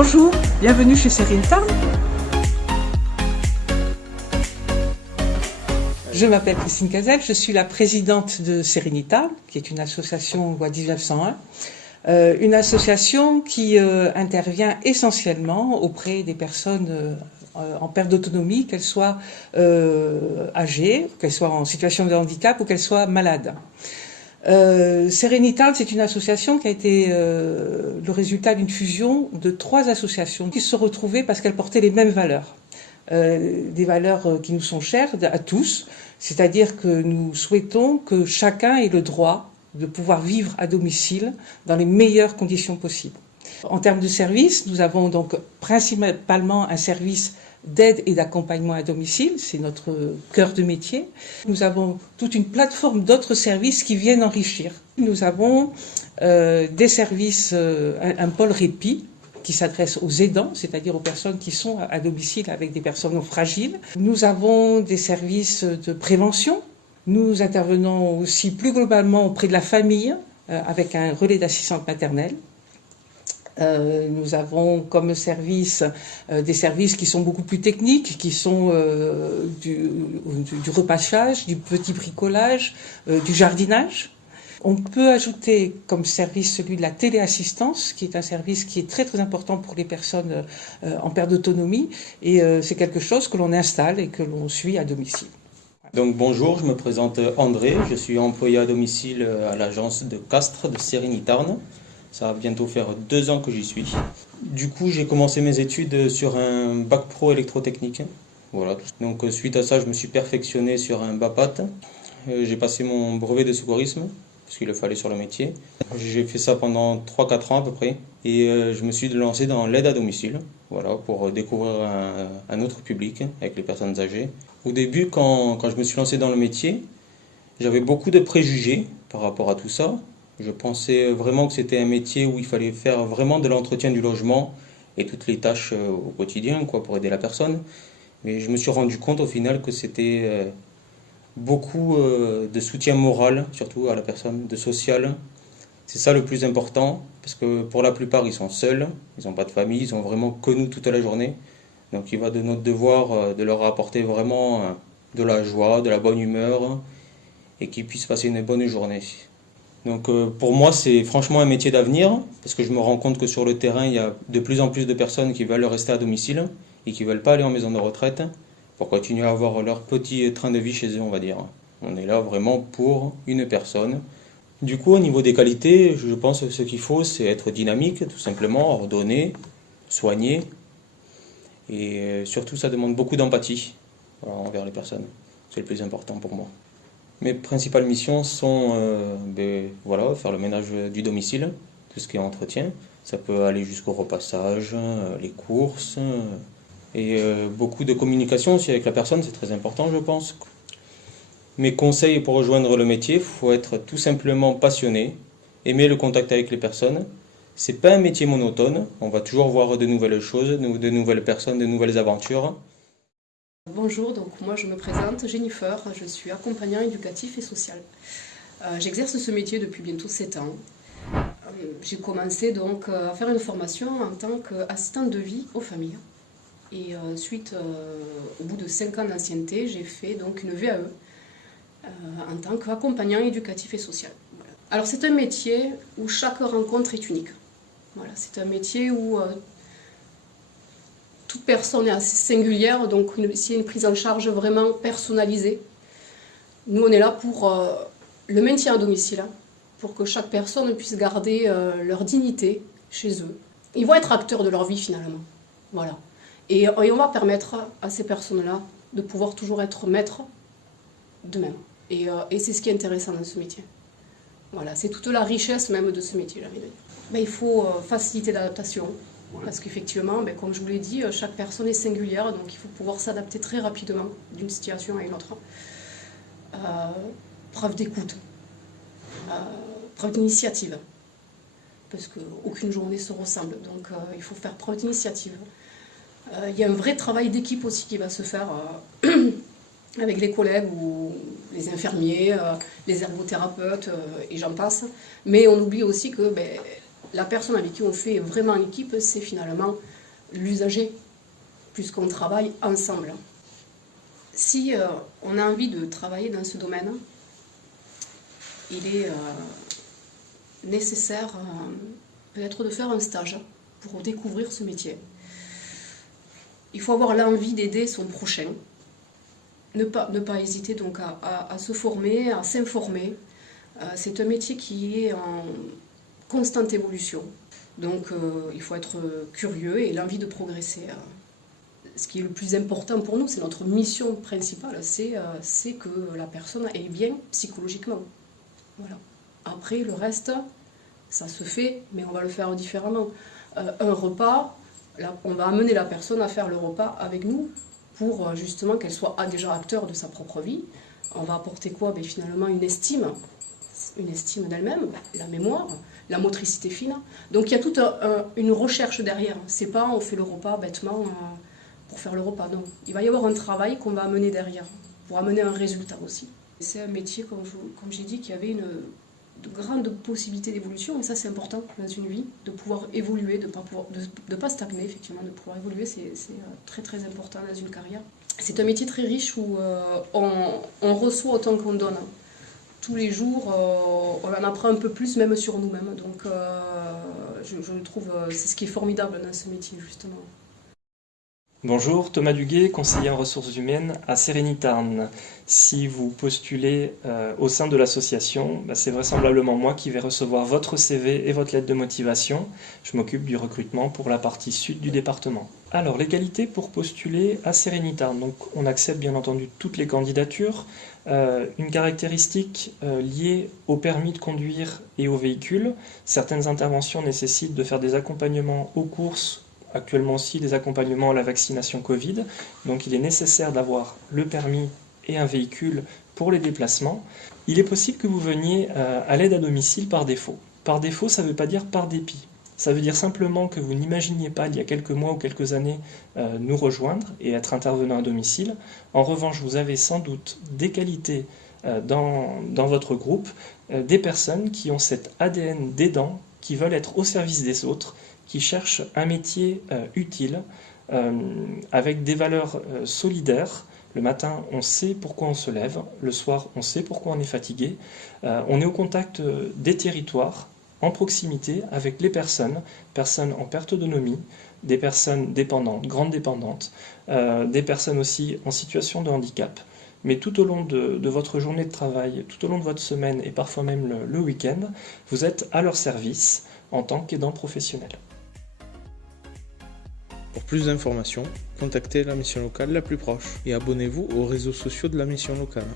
Bonjour, bienvenue chez Serenita. Je m'appelle Christine Cazel, je suis la présidente de Serenita, qui est une association loi 1901. Une association qui intervient essentiellement auprès des personnes en perte d'autonomie, qu'elles soient âgées, qu'elles soient en situation de handicap ou qu'elles soient malades. Serenita, c'est une association qui a été le résultat d'une fusion de 3 associations qui se sont retrouvées parce qu'elles portaient les mêmes valeurs. Des valeurs qui nous sont chères à tous, c'est-à-dire que nous souhaitons que chacun ait le droit de pouvoir vivre à domicile dans les meilleures conditions possibles. En termes de services, nous avons donc principalement un service d'aide et d'accompagnement à domicile, c'est notre cœur de métier. Nous avons toute une plateforme d'autres services qui viennent enrichir. Nous avons des services, un pôle répit qui s'adresse aux aidants, c'est-à-dire aux personnes qui sont à domicile avec des personnes fragiles. Nous avons des services de prévention. Nous intervenons aussi plus globalement auprès de la famille avec un relais d'assistance maternelle. Nous avons comme service des services qui sont beaucoup plus techniques, qui sont du repâchage, du petit bricolage, du jardinage. On peut ajouter comme service celui de la téléassistance, qui est un service qui est très très important pour les personnes en perte d'autonomie, et c'est quelque chose que l'on installe et que l'on suit à domicile. Donc bonjour, je me présente André, je suis employé à domicile à l'agence de Castres de Sérigny-Tarn. Ça va bientôt faire 2 ans que j'y suis. Du coup, j'ai commencé mes études sur un bac pro électrotechnique. Voilà. Donc suite à ça, je me suis perfectionné sur un BAPAT. J'ai passé mon brevet de secourisme, parce qu'il le fallait sur le métier. J'ai fait ça pendant 3-4 ans à peu près. Et je me suis lancé dans l'aide à domicile, voilà, pour découvrir un autre public avec les personnes âgées. Au début, quand je me suis lancé dans le métier, j'avais beaucoup de préjugés par rapport à tout ça. Je pensais vraiment que c'était un métier où il fallait faire vraiment de l'entretien du logement et toutes les tâches au quotidien, quoi, pour aider la personne. Mais je me suis rendu compte au final que c'était beaucoup de soutien moral, surtout à la personne, de social. C'est ça le plus important, parce que pour la plupart, ils sont seuls, ils n'ont pas de famille, ils ont vraiment que nous toute la journée. Donc il va de notre devoir de leur apporter vraiment de la joie, de la bonne humeur, et qu'ils puissent passer une bonne journée. Donc pour moi, c'est franchement un métier d'avenir, parce que je me rends compte que sur le terrain, il y a de plus en plus de personnes qui veulent rester à domicile et qui ne veulent pas aller en maison de retraite pour continuer à avoir leur petit train de vie chez eux, on va dire. On est là vraiment pour une personne. Du coup, au niveau des qualités, je pense que ce qu'il faut, c'est être dynamique, tout simplement, ordonné, soigné. Et surtout, ça demande beaucoup d'empathie envers les personnes. C'est le plus important pour moi. Mes principales missions sont faire le ménage du domicile, tout ce qui est entretien. Ça peut aller jusqu'au repassage, les courses, et beaucoup de communication aussi avec la personne, c'est très important je pense. Mes conseils pour rejoindre le métier, il faut être tout simplement passionné, aimer le contact avec les personnes. C'est pas un métier monotone, on va toujours voir de nouvelles choses, de nouvelles personnes, de nouvelles aventures. Bonjour, donc moi je me présente Jennifer, je suis accompagnant éducatif et social. J'exerce ce métier depuis bientôt 7 ans. J'ai commencé donc à faire une formation en tant qu'assistante de vie aux familles. Et au bout de 5 ans d'ancienneté, j'ai fait donc une VAE en tant qu'accompagnant éducatif et social. Voilà. Alors c'est un métier où chaque rencontre est unique. Voilà, c'est un métier où toute personne est assez singulière, donc s'il y a une prise en charge vraiment personnalisée. Nous, on est là pour le maintien à domicile, pour que chaque personne puisse garder leur dignité chez eux. Ils vont être acteurs de leur vie finalement. Voilà. Et on va permettre à ces personnes-là de pouvoir toujours être maîtres d'eux-mêmes. Et c'est ce qui est intéressant dans ce métier. Voilà, c'est toute la richesse même de ce métier, j'ai envie de dire. Il faut faciliter l'adaptation. Parce qu'effectivement, comme je vous l'ai dit, chaque personne est singulière, donc il faut pouvoir s'adapter très rapidement d'une situation à une autre. Preuve d'écoute, preuve d'initiative, parce qu'aucune journée se ressemble, donc il faut faire preuve d'initiative. Il y a un vrai travail d'équipe aussi qui va se faire avec les collègues ou les infirmiers, les ergothérapeutes et j'en passe. Mais on oublie aussi que La personne avec qui on fait vraiment équipe, c'est finalement l'usager, puisqu'on travaille ensemble. Si on a envie de travailler dans ce domaine, il est nécessaire peut-être de faire un stage pour découvrir ce métier. Il faut avoir l'envie d'aider son prochain. Ne pas hésiter donc à se former, à s'informer. C'est un métier qui est en constante évolution. Donc il faut être curieux et l'envie de progresser. Ce qui est le plus important pour nous, c'est notre mission principale, c'est que la personne aille bien psychologiquement. Voilà. Après, le reste, ça se fait, mais on va le faire différemment. Un repas, là, on va amener la personne à faire le repas avec nous pour justement qu'elle soit déjà acteur de sa propre vie. On va apporter quoi? Finalement une estime d'elle-même, la mémoire, la motricité fine. Donc il y a toute une recherche derrière. C'est pas on fait le repas bêtement pour faire le repas, non. Il va y avoir un travail qu'on va amener derrière pour amener un résultat aussi. C'est un métier, comme j'ai dit, qui avait de grandes possibilités d'évolution, et ça c'est important dans une vie, de pouvoir évoluer, de pas stagner, effectivement, de pouvoir évoluer, c'est très très important dans une carrière. C'est un métier très riche où on reçoit autant qu'on donne. Tous les jours, on en apprend un peu plus, même sur nous-mêmes. Donc je trouve c'est ce qui est formidable dans ce métier, justement. Bonjour, Thomas Duguet, conseiller en ressources humaines à Sérénitarn. Si vous postulez au sein de l'association, c'est vraisemblablement moi qui vais recevoir votre CV et votre lettre de motivation. Je m'occupe du recrutement pour la partie sud du département. Alors, les qualités pour postuler à Sérénitarn. Donc, on accepte bien entendu toutes les candidatures. Une caractéristique liée au permis de conduire et au véhicule. Certaines interventions nécessitent de faire des accompagnements aux courses, actuellement aussi des accompagnements à la vaccination Covid. Donc il est nécessaire d'avoir le permis et un véhicule pour les déplacements. Il est possible que vous veniez à l'aide à domicile par défaut. Par défaut, ça ne veut pas dire par dépit. Ça veut dire simplement que vous n'imaginiez pas, il y a quelques mois ou quelques années, nous rejoindre et être intervenant à domicile. En revanche, vous avez sans doute des qualités dans votre groupe, des personnes qui ont cet ADN d'aidant, qui veulent être au service des autres, qui cherchent un métier utile, avec des valeurs solidaires. Le matin, on sait pourquoi on se lève. Le soir, on sait pourquoi on est fatigué. On est au contact des territoires, en proximité avec les personnes en perte d'autonomie, des personnes dépendantes, grandes dépendantes, des personnes aussi en situation de handicap. Mais tout au long de votre journée de travail, tout au long de votre semaine et parfois même le week-end, vous êtes à leur service en tant qu'aidant professionnel. Pour plus d'informations, contactez la mission locale la plus proche et abonnez-vous aux réseaux sociaux de la mission locale.